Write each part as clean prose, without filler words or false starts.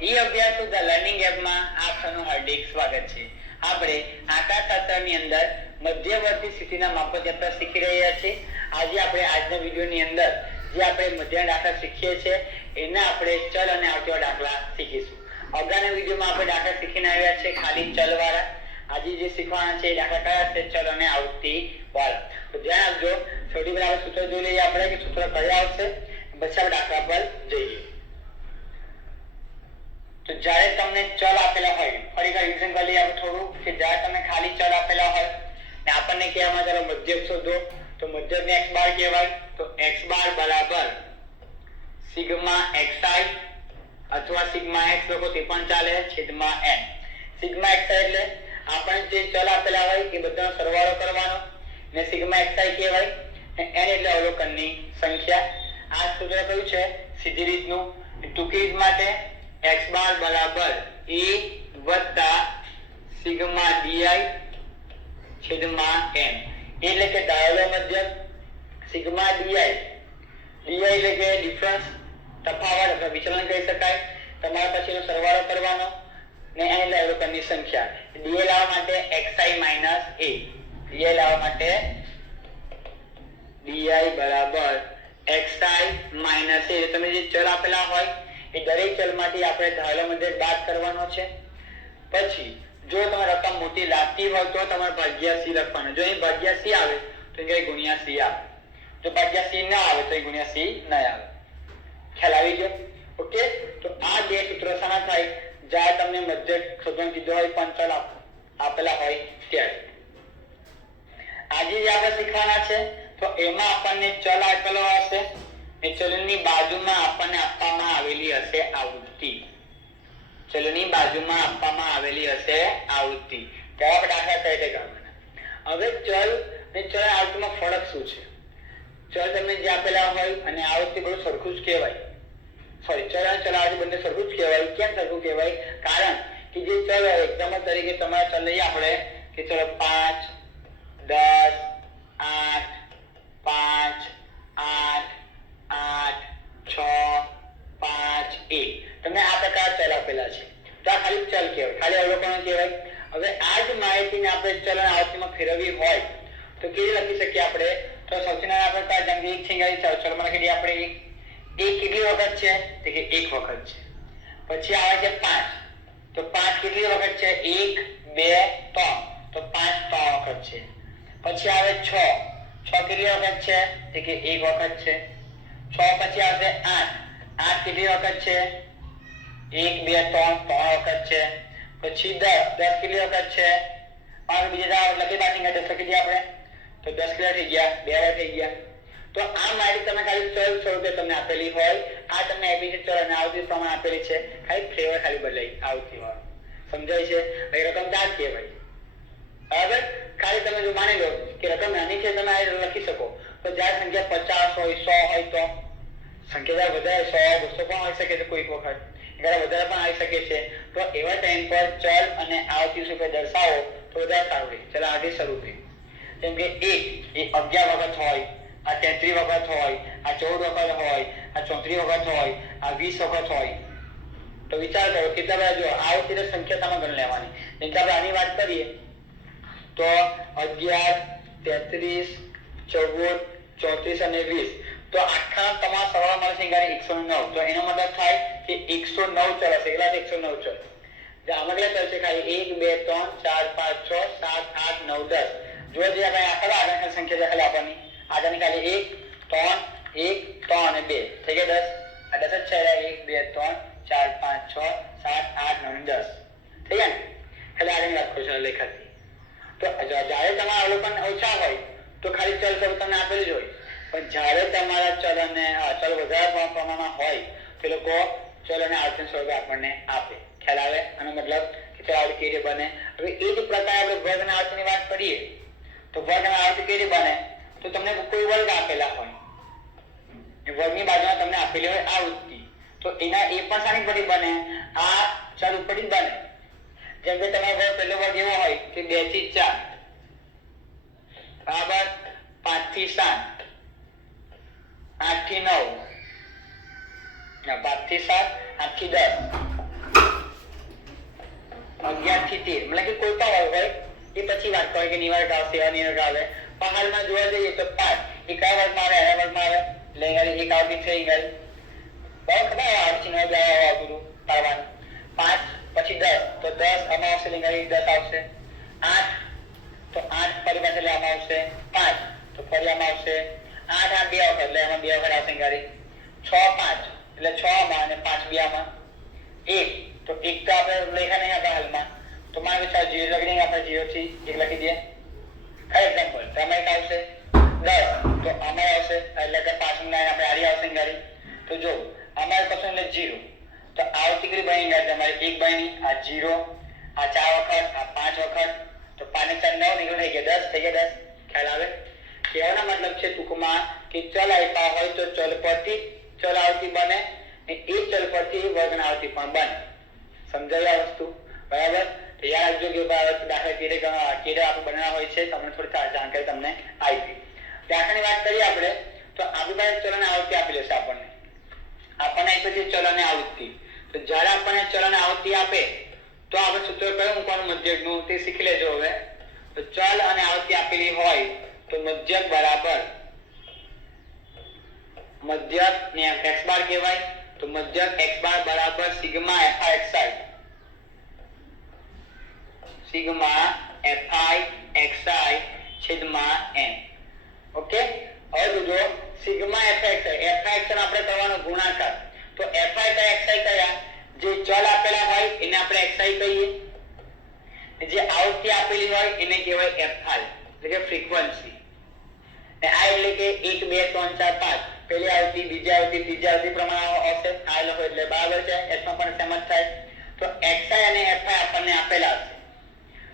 ઈ અભ્યાસ the learning એપમાં આપ સૌનું હાર્દિક સ્વાગત છે. આપણે આંકડાશાસ્ત્રની અંદર મધ્યવર્તી સ્થિતિના માપો ચેપ્ટર શીખી રહ્યા છીએ. આજે આપણે આજના વિડીયોની અંદર જે આપણે મધ્યના દાખલા શીખીએ છીએ એના આપણે ચલ અને આવતીવાળા દાખલા શીખીશું. અગાઉના વિડીયોમાં આપણે દાખલા શીખીને આવ્યા છે ખાલી ચલ વાળા. આજે જે શીખવાના છે એ દાખલા કયા છે? ચલ અને આવતી વાળા. તો ધ્યાન આપજો. સૌથી પહેલા આપણે સૂત્ર જોઈ લઈએ આપણે કે સૂત્ર કયા આવશે, પછી આપણે દાખલા પર જઈએ. તો જ્યારે તમને ચલ આપેલા હોય, ફરી એકવાર રિવિઝન કરી લઈએ આપણે થોડું, કે જ્યારે તમને ખાલી ચલ આપેલા હોય ને આપણને કહેવામાં ચાલો મધ્યક શોધો, તો મધ્યકને x બાર કહેવાય. તો x બાર બરાબર સિગ્મા xi અથવા સિગ્મા x લખો તે પણ ચાલે, છેદમાં n. સિગ્મા xi એટલે આપણને જે ચલ આપેલા હોય એ બધાનો સરવાળો કરવાનો ને સિગ્મા xi કહેવાય. n એટલે અવલોકનની સંખ્યા. આ સૂત્ર કયું છે? સીધી રીતનું. ટૂંકી રીત માટે x બાર બરાબર a વત્તા સિગ્મા di છેદમાં n. એટલે કે ડાયોલો મધ્યક સિગ્મા di એટલે કે ડિફરન્સ, તફાવત અથવા વિચલન કહી શકાય. તમારે પછી એનો સરવાળો કરવાનો ને n એટલે અવલોકનની સંખ્યા. di લાવવા માટે xi માઈનસ a. di લાવવા માટે di બરાબર xi માઈનસ a. તમે જે ચલ આપેલા હોય એ દરેક ચલમાંથી આપણે ધારેલો મધ્યક બાદ કરવાનો છે. પછી જો તમારે રકમ મોટી લાગતી હોય તો તમારે ભાગ્યા c લખવાનો. જો અહીં ભાગ્યા c આવે તો અહીં ગુણ્યા c આવે. જો ભાગ્યા c ના આવે તો અહીં ગુણ્યા c ના આવે. ખ્યાલ આવી ગયો? ઓકે. તો આ બે સૂત્રો શાના થાય? જ્યારે તમને મધ્યક શોધવાનું કીધું હોય પણ ચલ આપેલા હોય ત્યારે. આજે જે આપણે શીખવાના છે તો એમાં આપણને ચલ આપેલો હશે, એ ચલની બાજુમાં આપણને આપવામાં આવેલી હશે આવૃત્તિ. ચલની બાજુમાં આપવામાં આવેલી હશે આવૃત્તિ. જવાબ દાખલા કઈ રીતે ગણવાના? હવે ચલ અને ચલ આવૃત્તિમાં ફરક શું છે? ચલ તમને જે આપેલા હોય અને આવૃત્તિ બધું સરખું જ કહેવાય. સોરી, ચલ અને ચલ આવૃત્તિ બંને સરખું જ કહેવાય. કેમ સરખું કહેવાય? કારણ કે જે ચલ હોય એક્ઝામ્પલ તરીકે તમારા ચલ લઈએ આપણે કે ચલો 5 10 8 5 8 8 6 5 1. તમને આ પ્રકાર ચલ આપેલા છે તો આ ખાલી ચલ કહેવાય, ખાલી અવલોકનો કહેવાય. હવે આ જ માહિતીને આપણે ચલ અને આવૃત્તિમાં ફેરવવી હોય તો કેવી લખી શકીએ આપણે? તો સૌથી નાના આપણે જેમ કે એક છેંગાઈ ચલમાં લખી દઈએ આપણે એક કેટલી વખત છે? તો કે એક વખત છે. પછી આવે છે 5. તો 5 કેટલી વખત છે? 1 2 3. તો 5 3 વખત છે. પછી આવે 6. 6 કેટલી વખત છે? તો કે એક વખત છે. 6 પછી આવશે 8. 8 કેટલી વખત છે? 1 2 3 3 વખત છે. પછી 10. 10 કેટલી વખત છે? અને બીજા લખી બાકી 10 લખી દઈએ આપણે તો 10 કેટલા થઈ ગયા? 2 વાર થઈ ગયા. તો આ માહિતી તમે ખાલી ચલ સ્વરૂપે તમને આપેલી હોય, આ તમને આપી છે ચલ અને આવૃત્તિ પ્રમાણે આપેલી છે, ખાલી ફ્લેવર ખાલી બદલાઈ આવતી હોય. સમજાય છે? એ રકમ દાદ કહેવાય. બરાબર? ખાલી તમે જો માની લો કે રકમ નાની છે તમે આ લખી શકો, તો જ્યારે સંખ્યા 50 હોય 100 હોય તો સંખ્યા વધારે 100 200 પણ હોઈ શકે છે, કોઈક વખત વધારે પણ આવી શકે છે. તો એવા ટાઈમ પર ચલ અને આવૃત્તિ સ્વરૂપે દર્શાવો તો વધારે સારું રહે. ચલો આવૃત્તિ સ્વરૂપે જેમ કે 1 એ 11 વખત હોય, આ 33 વખત હોય, આ 14 વખત હોય, આ 34 વખત હોય, આ 20 વખત હોય. તો વિચાર કરો કેટલા બધા જો આવૃત્તિની સંખ્યા તમે ગણ લેવાની. જેમ કે આપણે આની વાત કરીએ તો 11 33 14 34 અને 20. તો આખા તમારા સરવાળા મળે છે 109. તો એનો મતલબ થાય કે 109 ચલ હશે. કેટલા છે? 109 ચલ. જે આમાં કેટલા ચલ છે? ખાલી 1 2 3 4 5 6 7 8 9 10. જો જે આપણે આખા આગળની સંખ્યા છે ખાલી આપણની આગળની ખાલી 1 3 1 3 અને 2 થઈ ગયા 10. આ 10 જ છે. 1 2 3 4 5 6 7 8 9 10 થઈ ગયા ને? ખાલી આગળની વાત કરું છું લેખાથી. તો જ્યારે તમારા અવલોકન ઓછા હોય તો ખાલી ચલ સ્વરૂપ તમને આપેલું જ હોય, પણ જ્યારે તમારા ચલ અને ચલ વધારે પ્રમાણમાં હોય તો લોકો ચલ અને આવૃત્તિ સ્વરૂપે આપણને આપે. ખ્યાલ આવે? આનો મતલબ કે ચલ આવૃત્તિ કેવી રીતે બને? હવે એ જ પ્રકારે આપણે વર્ગ અને આવૃત્તિની વાત કરીએ તો વર્ગ અને આવૃત્તિ કેવી રીતે બને? તો તમને કોઈ વર્ગ આપેલા હોય, એ વર્ગની બાજુમાં તમને આપેલી હોય આવૃત્તિ, તો એના એ પણ શાની પરથી બને? આ ચલ ઉપરથી બને. જેમ કે તમારો વર્ગ પહેલો વર્ગ એવો હોય કે 2 થી 4 બરાબર, 5 થી 7 8 થી 9 5 થી 7 8 થી 10 11 થી 13 એટલે કે કોઈ પણ વર્ગ હોય એ પછી વાત કરે કે નિવારક આવશે અનિવારક આવે પણ હાલમાં જોવા જઈએ તો 5 એ કયા વર્ગમાં આવે એના વર્ગમાં આવે એટલે અહીંયા એક આવતી છે અહીંયા બરાબર ખબર આવતી ન જાય આવતું પાડવાનું 5 પછી 10 તો 10 આમાં આવશે એટલે 10 આવશે 8 તો 8 ફરી પાછળ એટલે આમાં આવશે 5 તો ફરી આમાં આવશે 8 આ બે વખત એટલે આમાં બે વખત આવશે ગાડી 6 5 એટલે 6 આમાં અને 5 બે આમાં 1 તો 1 તો આપણે લખ્યા નહીં આપણા હાલમાં તો મારે વિચાર 0 લખી દઈએ આપણે 0 થી 1 લખી દઈએ ફોર એક્ઝામ્પલ તો આમાં એક આવશે 10 તો આમાં આવશે એટલે કે પાછળ લાઈન આપણે આરી આવશે ગાડી તો જો આમાં કશું એટલે 0 તો આવતી કઈ બની ગાડી તમારી 1 બની આ 0 આ 4 વખત આ 5 વખત તો 5 ને 4 9 નીકળી ગયા 10 થઈ ગયા 10 ખ્યાલ આવે કહેવાનો મતલબ છે ટૂંકમાં કે ચલ આપ્યા હોય તો ચલ પરથી ચલ આવતી બને એ ચલ પરથી વર્ગન આવતી પણ બને સમજાય આ વસ્તુ બરાબર તો યાદ રાખજો કે દાખલા કેરે આપણે બનાવવા હોય છે તમને થોડી જાણકારી તમને આપી દાખલાની વાત કરીએ આપણે તો આપણી પાસે ચલોને આવૃત્તિ આપી લેશે આપણને આપ્યું છે ચલોને આવૃત્તિ તો જ્યારે આપણને ચલોને આવૃત્તિ આપે તો આપણે સૂત્ર કયું મૂકવાનું મધ્યકનું તે શીખી લેજો હવે તો ચલ અને આવૃત્તિ આપેલી હોય તો મધ્યક બરાબર મધ્યક ને x બાર કહેવાય તો મધ્યક x બાર બરાબર સિગ્મા fi xi છેદમાં n ઓકે હવે જો સિગ્મા fi આપણે કરવાનો ગુણાકાર તો fi કયા xi કયા જે ચલ આપેલા હોય એને આપણે xi કહીએ જે આવૃત્તિ આપેલી હોય એને કહેવાય fi એટલે કે ફ્રીક્વન્સી ને આ એટલે કે 1 2 3 4 5 પહેલી આવૃત્તિ બીજી આવૃત્તિ ત્રીજી આવૃત્તિ પ્રમાણે આવશે આ લખો એટલે બરાબર છે s માં પણ સેમ જ થાય તો xi અને fi આપણને આપેલા છે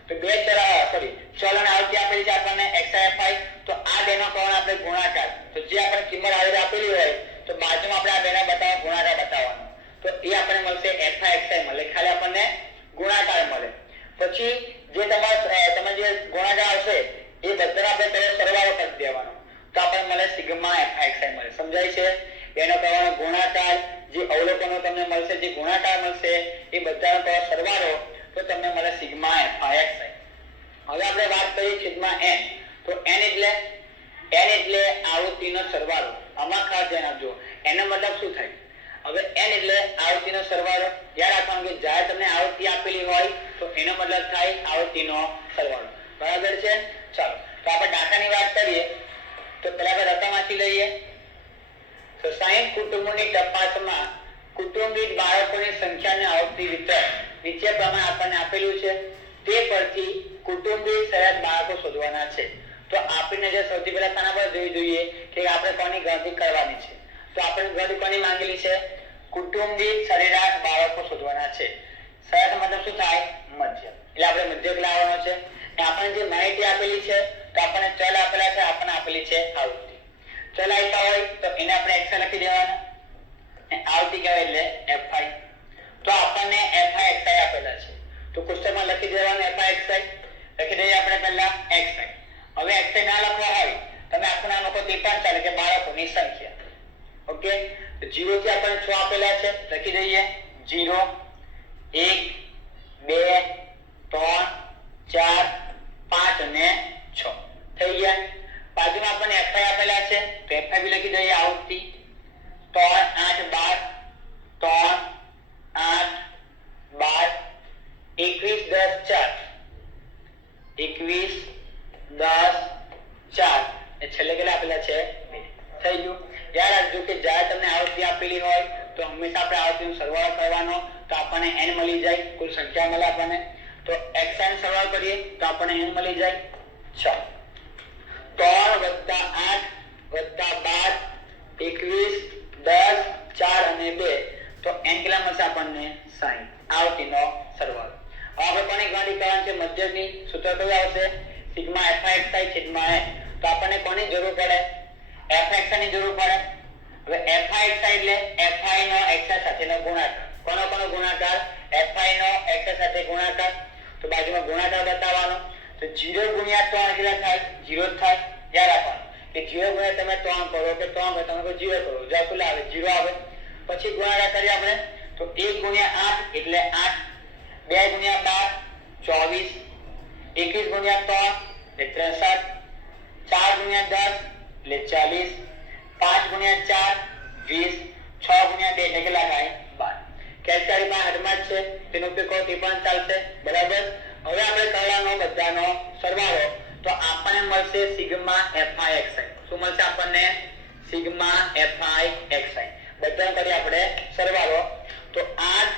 તો બે ચલ અને આવૃત્તિ આપેલી છે આપણને xi fi તો આ બેનો કરવાનો આપણે ગુણાકાર તો જે આપણે કિંમત આપેલી હોય તો બાજુમાં આપણે આ બેના બતાવવાનો ગુણાકાર બતાવવાનો તો એ આપણને મળશે fi xi મળે ખાલી આપણને ગુણાકાર મળે પછી જે તમે જે ગુણાકાર આવશે એ બધાનો આપણે પહેલા સરવાળો કરી દેવાનો તો આપણને મળે સિગ્મા fi xi મળે સમજાય છે એનો કરવાનો ગુણાકાર જે અવલોકનો તમને મળશે જે ગુણાકાર મળશે એ બધાનો કરવાનો સરવાળો તો તમને મળે સિગ્મા fi xi હવે આપણે વાત કરીએ છેદમાં n તો n એટલે આવૃત્તિનો સરવાળો આમાં ખાસ ધ્યાન આપજો એનો મતલબ શું થાય હવે n એટલે આવૃત્તિનો સરવાળો યાદ રાખવાનું કે જ્યારે તમને આવૃત્તિ આપેલી હોય તો એનો મતલબ થાય આવૃત્તિનો સરવાળો બરાબર છે ચાલો તો આપણે દાખલાની વાત કરીએ તો પહેલા આપણે રકમ વાંચી લઈએ તો 60 કુટુંબોની તપાસમાં કુટુંબિક બાળકોની સંખ્યાને આવૃત્તિ વિતરણ નીચે પ્રમાણે આપણને આપેલું છે તે પરથી કુટુંબિક સરેરાશ બાળકો શોધવાના છે તો આપણે જે સૌથી પહેલા ખાના પર જોઈ જોઈએ કે આપણે કોની ગણતરી કરવાની છે તો આપણે ગણતરી કોની માંગેલી છે કુટુંબિક સરેરાશ બાળકો શોધવાના છે સરેરાશ મતલબ શું થાય મધ્યક એટલે આપણે મધ્યક લાવવાનો છે અને આપણને જે માહિતી આપેલી છે તો આપણને ચલ આપેલા છે આપણને આપેલી છે આવૃત્તિ ચલ આપ્યા હોય તો એને આપણે x લખી દેવાના અને આવૃત્તિ કહેવાય એટલે fi તો આપણને fi xi આપેલા છે તો કોષ્ટકમાં લખી દેવાનું fi xi લખી દઈએ આપણે પહેલા xi હવે xi ના લખવા હોય તમે આખું નામ લખો તે પણ ચાલે કે બાળકોની સંખ્યા ઓકે તો 0 થી આપણને 6 આપેલા છે લખી દઈએ 0 1 2 3 4 5 અને 6 થઈ ગયા બાજુમાં આપણને fi આપેલા છે તો fi બી લખી દઈએ આવૃત્તિ 3 8 12 3 8 12 21 10 4 21 10 4 એ છેલ્લે કેટલા આપેલા છે થઈ ગયું યાદ રાખજો કે જ્યારે તમને આવૃત્તિ આપેલી હોય તો હંમેશા આપણે આવૃત્તિનો સરવાળો કરવાનો તો આપણને n મળી જાય કુલ સંખ્યા મળે આપણને તો xi નો સરવાળો કરીએ તો આપણને n મળી જાય 6 3 8 12 21 10 4 અને 2 તો n કેટલા મળશે આપણને 60 આવૃત્તિનો સરવાળો હવે આપણે કોની ગણતરી કરવાની છે મધ્યકની સૂત્ર કયું આવશે સિગ્મા fi xi છેદમાં n તો આપણને કોની જરૂર પડે fi xi ની જરૂર પડે હવે fi xi એટલે fi નો xi સાથેનો ગુણાકાર કોનો ગુણાકાર fi નો xi સાથે ગુણાકાર તો બાજુમાં ગુણાકાર બતાવવાનો તો 0 ગુણ્યા 3 કેટલા થાય 0 થાય યાદ રાખવાનું કે 0 ગુણ્યા તમે 3 કરો કે 3 કરો તમે 0 કરો જવાબ શું આવે 0 આવે પછી ગુણાકાર કરીએ આપણે તો 1 ગુણ્યા 8 એટલે 8 2 ગુણ્યા 12 ગુણ્યા 3 એટલે 63, 4 ગુણ્યા 10 એટલે 40, 5 ગુણ્યા 4 20, 6 ગુણ્યા 2 એટલે કેટલા થાય 12. કેલ્ક્યુલેટરમાં હાથમાં જ છે, તેનો ઉપયોગ કરો તે પણ ચાલશે, બરાબર. હવે આપણે કરવાનો બધાનો સરવાળો, તો આપણને મળશે સિગ્મા fi શું મળશે આપણને? Sigma fi. બધાનો કરીએ આપણે સરવાળો, તો 8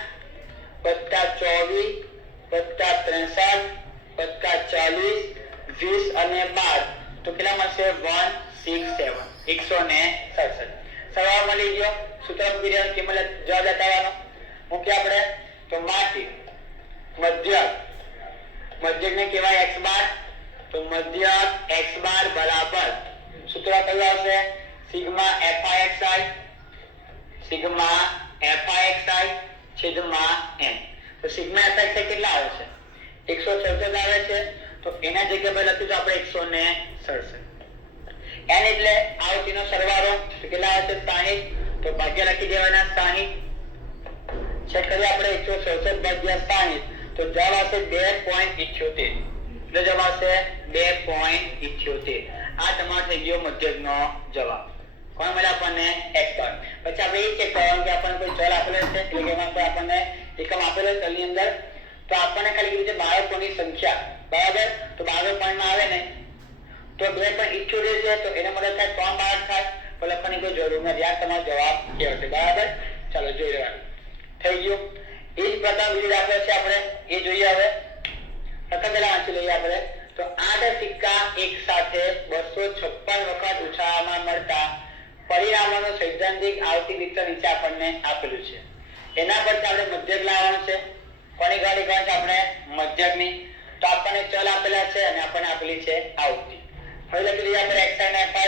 + 24 + 63 + 40 20 અને 12, તો કેટલા મળશે? 167 167. સરવાળો મળી ગયો. સૂત્ર મૂકી કિંમત જવાબ બતાવવાનો મૂકી આપણે, તો માંથી મધ્યકને કહેવાય x બાર, તો મધ્યક x બાર બરાબર સૂત્ર કયું આવશે? સિગ્મા fi સિગ્મા fi છેદમાં n. તો સિગ્મા fi કેટલા આવે છે? 167 આવે છે, તો એના જગ્યા પર લખ્યું તો આપણે 167. n એટલે આવતીનો સરવાળો, તો કેટલા આવે છે? 60, તો ભાગ્યા લખી દેવાના 60. ચેક કરીએ આપણે 167 ભાગ્યા 60, તો જવાબ આવશે 2.78. એટલે જવાબ આવશે 2.78. આ તમારો થઈ ગયો મધ્યકનો જવાબ. કોણ મળે આપણને? x બાર. પછી આપણે એ ચેક કરવાનું કે આપણને કોઈ ચલ આપેલો છે, એટલે કે એમાં કોઈ આપણને એકમ આપેલો છે ચલની અંદર, તો આપણને ખાલી કીધું છે બાળકોની સંખ્યા, બરાબર. તો બાળકો પોઈન્ટમાં આવે ને તો 2.78 છે, તો એનો મતલબ થાય 3 બાળક થાય, તો લખવાની કોઈ જરૂર નથી. આ તમારો જવાબ કહેવાશે, બરાબર. ચાલો જોઈ લેવાનું થઈ ગયું. એ જ પ્રકાર બીજો દાખલો છે, આપણે એ જોઈએ. હવે પ્રથમ પહેલા વાંચી લઈએ આપણે, તો 8 સિક્કા એક સાથે 256 વખત ઉછાળવામાં મળતા પરિણામોનું સૈદ્ધાંતિક આવતી રીત નીચે આપણને આપેલું છે. એના પરથી આપણે મધ્યક લાવવાનું છે. કોની ગાડી કાઢે છે? આપણે મધ્યકની. તો આપણને ચલ આપેલા છે અને આપણને આપેલી છે આવતી. હવે લખી લઈએ આપણે x અને fi.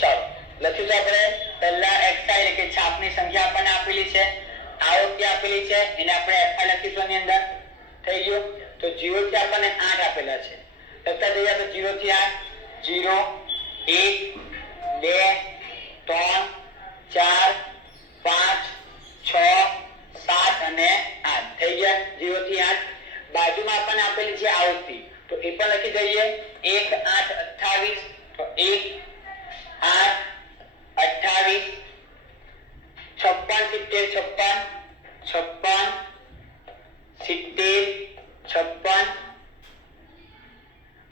ચાલો લખ્યું છે આપણે પહેલા xi એટલે કે છાપની સંખ્યા આપણને આપેલી છે, આવૃત્તિ આપેલી છે, એને આપણે fi લખીશું ની અંદર. થઈ ગયું. તો 0 થી આપણને 8 આપેલા છે, લખતા જઈએ. તો 0 થી 8, 0 1 2 3 4 5 6 7 અને 8 થઈ ગયા. 0 થી 8 બાજુમાં આપણને આપેલી છે આવૃત્તિ, તો એ પણ લખી દઈએ. 1 8 28, તો 1 8 28 56 70 56 56 70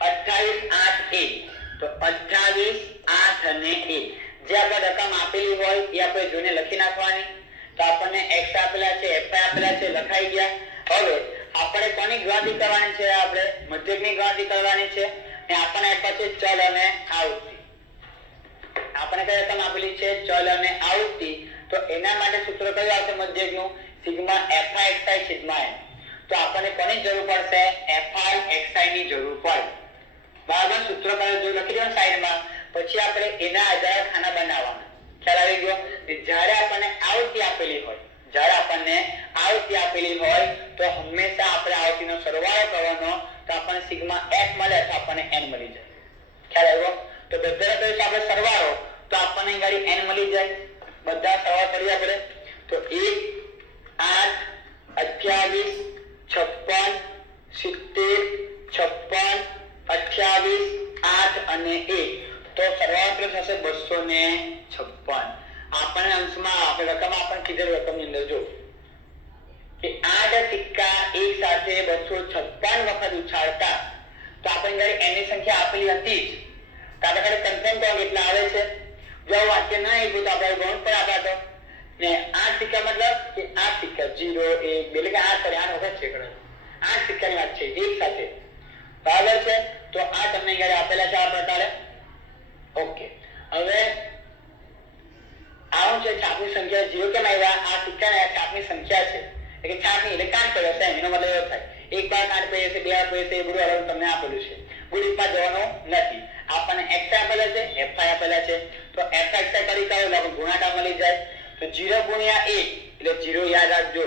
28 8 1, તો 28 8 અને 1. જે આપણે રકમ આપેલી હોય એ આપણે જોઈને લખી નાખવાની. તો આપણને x આપેલા છે, f આપેલા છે, લખાઈ ગયા. હવે આપણે કોની ગણતરી કરવાની છે? આપણે મધ્યકની ગણતરી કરવાની છે, અને આપણને આપ્યા છે ચલ અને આવૃત્તિ. આપણે કઈ રકમ આપેલી છે? ચલ અને આવૃત્તિ. તો એના માટે સૂત્ર કયું આવશે મધ્યકનું? સિગ્મા fi છેદમાં n. તો આપણને કોની જરૂર પડશે? fi ની જરૂર પડે, બરાબર. સૂત્ર કયું જો લખી દેવાનું સાઈડમાં. પછી આપણે એના આધારે ખાના બનાવવાના. ખ્યાલ આવી ગયો? જ્યારે આપણને આવૃત્તિ આપેલી હોય, તો હંમેશા આપણે આવૃત્તિનો સરવાળો કરવાનો, તો આપણને સિગ્મા f મળે તો આપણને n મળી જાય. ખ્યાલ આવ્યો? તો બધા કહીશું આપણે સરવાળો, તો આપણને ગાડી n મળી જાય. બધા સરવાળો કરીએ આપણે, તો 1 8 28 56 70 56 28 8 અને 1, તો સરવાળો થશે 256. આપણને અંશમાં આપણે રકમ આપણને કીધેલ રકમની અંદર જો કે 8 સિક્કા એક સાથે 256 વખત ઉછાળતા, તો આપણે ગાડી n ની સંખ્યા આપેલી હતી જ, તો આપણે ખાલી કન્ફર્મ કરો કેટલા આવે છે. જો વાક્ય ના આવ્યું તો આપણે ગણ પર આપ્યા તો ને 8 સિક્કા મતલબ કે 8 સિક્કા 0 1 2 એટલે કે 8 વખત છે. 8 સિક્કાની વાત છે એક સાથે, બરાબર છે. તો આ તમને ગાડી આપેલા છે આ પ્રકારે. ઓકે. હવે આવું છે છાપની સંખ્યા 0 કેમ આવ્યા? આ સિક્કાના છાપની સંખ્યા છે, એટલે કે છાપની એટલે કાટ પડ્યો છે, એનો મતલબ એવો થાય એક વાર કાટ પડે છે, બે વાર પડે છે, એ બધું અલગ તમને આપેલું છે. ગુણિતમાં જવાનું નથી. આપણને x આપેલા છે, f આપેલા છે, તો f x કરી કાઢો એટલે ગુણાકાર મળી જાય. તો 0 ગુણ્યા 1 એટલે 0 યાદ રાખજો.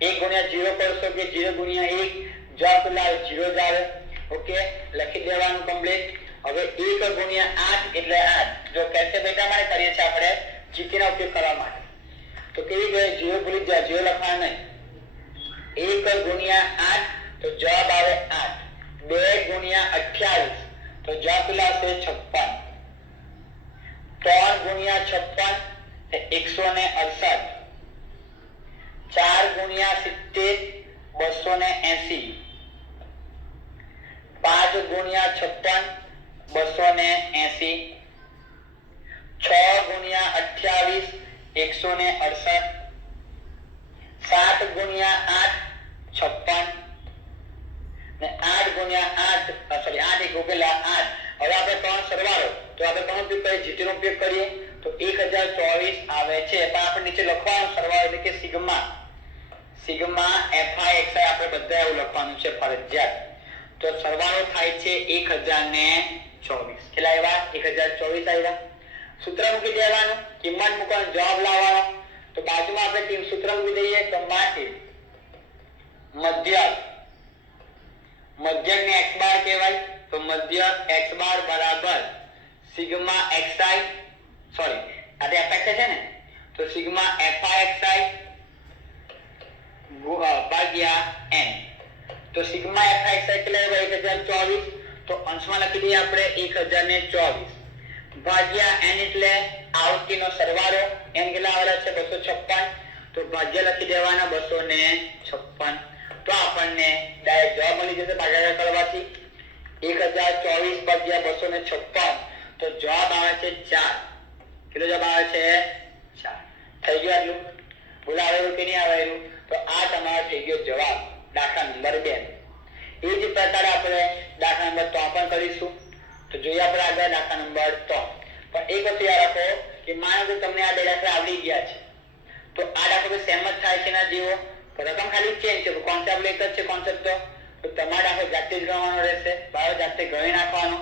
1 ગુણ્યા 0 કરશો કે 0 ગુણ્યા 1, જવાબ કેટલા આવે? 0 જ આવે. ઓકે, લખી દેવાનું કમ્પ્લીટ. હવે 1 ગુણ્યા 8 એટલે 8. જો કેલ્ક્યુલેટર માટે કરીએ છીએ આપણે GT નો ઉપયોગ કરવા માટે, તો કેવી ગઈ 0 ભૂલી જાય, 0 લખવાનું નહીં. 1 ગુણ્યા 8 તો જવાબ આવે 8. 2 ગુણ્યા 28 તો જવાબ કેટલા આવશે 56. 3 ગુણ્યા 56 એ 168. 4 ગુણ્યા 70 280. 5 ગુણ્યા 56 280. 6 ગુણ્યા 28 168. 7 ગુણ્યા 8 56 ને 8 ગુણ્યા 8 સોરી 8 એક ઉકેલા 8. હવે આપણે ત્રણ સરવાળો તો આપણે કોનો ઉપયોગ કરીએ GT નો ઉપયોગ કરીએ તો 1024 આવે છે. પણ આપણે નીચે લખવાનું સરવાળો એટલે કે સિગ્મા fi xi આપણે બધા એવું લખવાનું છે ફરજિયાત. તો સરવાળો થાય છે 1024. કેટલા આવ્યા 1024 આવ્યા. સૂત્ર મૂકી દેવાનું, કિંમત મૂકવાનો, જવાબ લાવવાનો. તો બાજુમાં આપણે સૂત્ર મૂકી દઈએ તો માટે મધ્યક ને x બાર કહેવાય. તો મધ્યક x બાર બરાબર સિગ્મા xi સોરી આ તે fx છે ને તો સિગ્મા fi xi ભાગ્યા n. તો સિગ્મા fi xi કેટલા 1024 તો અંશમાં લખી દઈએ આપણે 1024 ભાગ્યા n એટલે આવૃત્તિનો સરવાળો. n કેટલા આવેલા છે 256 તો ભાગ્યા લખી દેવાના 256. તો આપણને ડાયરેક્ટ જવાબ મળી જશે ભાગાકાર કરવાથી 1024 ભાગ્યા 256 તો જવાબ આવે છે 4. કેટલો જવાબ આવે છે 4. થઈ ગયું આટલું? બોલાવેલું કે નહીં આવેલું? તો આ તમારો થઈ ગયો જવાબ દાખલા નંબર 2. એ જ પ્રકારે આપણે દાખલા નંબર 3 પણ કરીશું. તો જોઈએ આપણે આગળ દાખલા નંબર 3. પણ એક વસ્તુ યાદ રાખો કે માનો કે તમને આ બે દાખલા આવડી ગયા છે તો આ દાખલો સેમ જ થાય છે ના જેવો. રકમ ખાલી ચેન્જ છે, કોન્સેપ્ટ એક જ છે. કોન્સેપ્ટ તો તમારે દાખલો જાતે જ ગણવાનો રહેશે. બરાબર, જાતે ગણી નાખવાનો,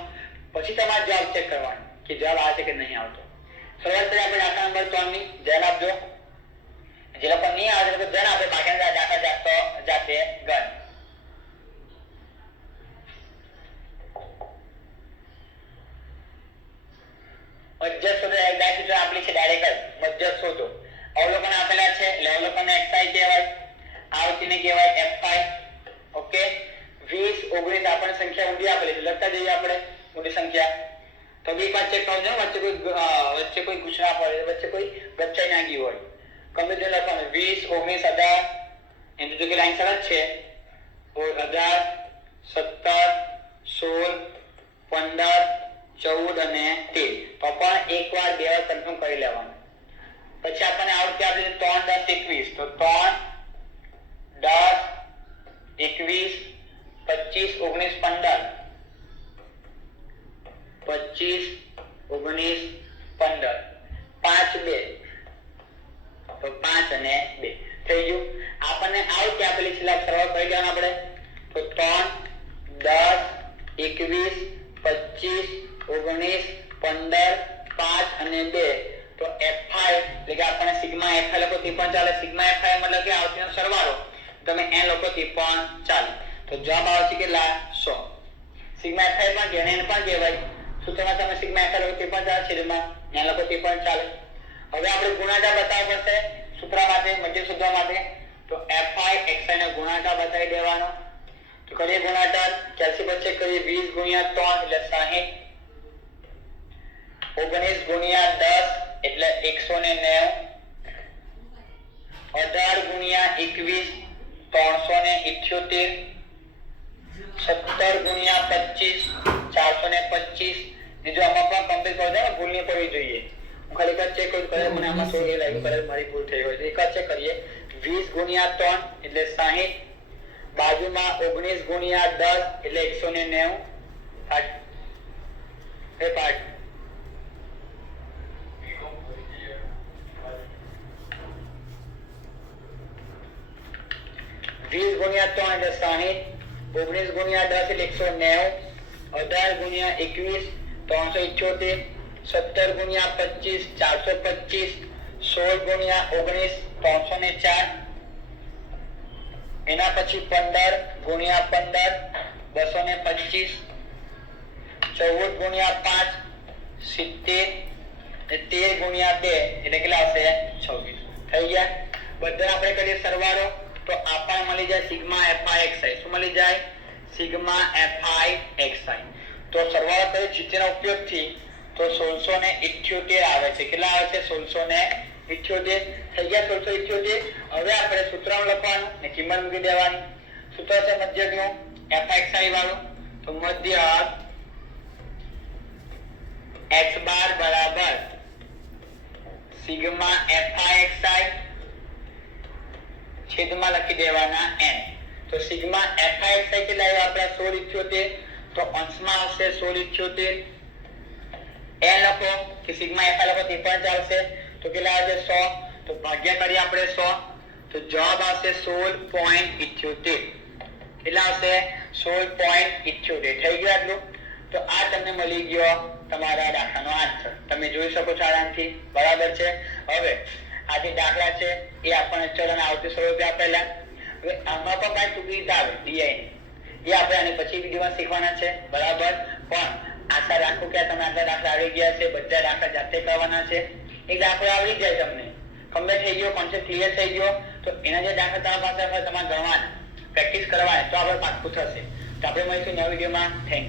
પછી તમારે જવાબ ચેક કરવાનો કે જવાબ આવે છે કે નહીં આવતો. શરૂઆત કરીએ આપણે દાખલા નંબર 3 ની. ધ્યાન આપજો. જે લોકો નહીં આવે તો ધ્યાન આપે, બાકીના દાખલા જાતે ગણ. મધ્યક શોધો. એક દાખલો આપેલી છે ડાયરેક્ટ મધ્યક શોધો. અવલોકન આપેલા છે એટલે અવલોકન xi કહેવાય, આવૃત્તિને કહેવાય fi. ઓકે, 20 19 આપણને સંખ્યા ઊંધી આપેલી છે, લખતા જઈએ આપણે ઊંધી સંખ્યા. તો બે પાંચ ચેક કરજો, વચ્ચે કોઈ ગુચરા પડે, વચ્ચે કોઈ ગચ્ચાઈ ના ગઈ હોય. કમ્પ્લીટ લખવાનું 20 19 18 એની જો કે લાઈન સરસ છે 18 17 16 15 14 અને 13. તો પણ એકવાર બે વાર કન્ફર્મ કરી લેવાનું. પછી આપણને આવૃત્તિ આપી છે 3 10 21. તો 3 10 21 25 19 15 25 19 15 5 2 તો 5 અને 2 થઈ ગયું. આપણને આવૃત્તિ આપેલી છે સરળ કરી દેવાનું આપણે. તો 3 10 21 25 19 15 5 અને 2 તો fi એટલે કે આપણને સિગ્મા fi લખો તે પણ ચાલે. સિગ્મા fi મતલબ કે આવૃત્તિનો સરવાળો, તમે n લખો તે પણ ચાલે. તો જવાબ આવશે કેટલા 100. સિગ્મા fi પણ કહેવાય, n પણ કહેવાય. સૂત્રમાં તમે સિગ્મા fi લખો તે પણ ચાલે, છેદમાં n લખો તે પણ ચાલે. હવે આપણે ગુણાકાર બતાવવો પડશે સૂત્ર માટે, મધ્યક શોધવા માટે. તો fi xi નો ગુણાકાર બતાવી દેવાનો. તો કરીએ ગુણાકાર. કેલ્સી વચ્ચે કરીએ 20 ગુણ્યા 3 એટલે 60. 19 ગુણ્યા 10 એટલે 190. 18 ગુણ્યા 21 378. 17 ગુણ્યા 25 425. જો આમાં પણ કમ્પ્લીટ કરી દો, ભૂલ નહીં પડવી જોઈએ. હું ખાલી એક ચેક કરું, કદાચ મને આમાં થોડી લાગ્યું, કદાચ મારી ભૂલ થઈ હોય તો એક ચેક કરીએ. 20 ગુણ્યા 3 એટલે 60. બાજુમાં 19 ગુણ્યા 10 એટલે 190. પાઠ 20 ગુણ્યા 3 એટલે 60. 19 ગુણ્યા 10 એટલે 190. 18 ગુણ્યા 21 378. 17 ગુણ્યા 25 425. 16 ગુણ્યા 19 304. એના પછી 15 ગુણ્યા 15 225. 14 ગુણ્યા 5 70. 13 ગુણ્યા 2 એટલે કેટલા આવશે 26. થઈ ગયા. બધા આપણે કરીએ સરવાળો. તો આપણને મળી જાય સિગ્મા fi શું મળી જાય સિગ્મા fi તો સરવાળો કર્યો જીતેના ઉપયોગથી તો 1678 આવે છે કેટલા આવે છે 1678 થઈ ગયા 1678 હવે આપણે સૂત્રમાં લખવાનું ને કિંમત મૂકી દેવાની સૂત્ર છે મધ્યકનું fi વાળું તો મધ્યક x બાર બરાબર સિગ્મા fi છેદમાં લખી દેવાના n તો સિગ્મા fi કેટલા આવ્યા આપણા 1678 તો અંશમાં આવશે 1678 n લખો કે સિગ્મા fi લખો તે પણ ચાલશે તો કેટલા આવશે 100 તો ભાગ્યા કરીએ આપણે 100 તો જવાબ આવશે 16.78 કેટલા આવશે 16.78 થઈ ગયું આટલું તો આ તમને મળી ગયો તમારા દાખલાનો આન્સર તમે જોઈ શકો છો આરામથી બરાબર છે હવે આ જે દાખલા છે એ આપણને ચલોને આવતી સ્વરૂપે આપેલા હવે આમાં પણ કાંઈ ટૂંકી આવે ડીઆઈ એ આપણે આની પછી વિડીયોમાં શીખવાના છે બરાબર પણ આશા રાખું કે તમે આટલા દાખલા આવડી ગયા છે બધા દાખલા જાતે કરવાના છે એક દાખલો આવડી જાય તમને કમ્પ્લીટ થઈ ગયો કોન્સેપ્ટ ક્લિયર થઈ ગયો તો એના જે દાખલા તમારા પાસે હોય તમારે ગણવાના પ્રેક્ટિસ કરવાની તો આપણે પાક્કું થશે તો આપણે મળીશું નવા વિડીયોમાં થેન્ક યુ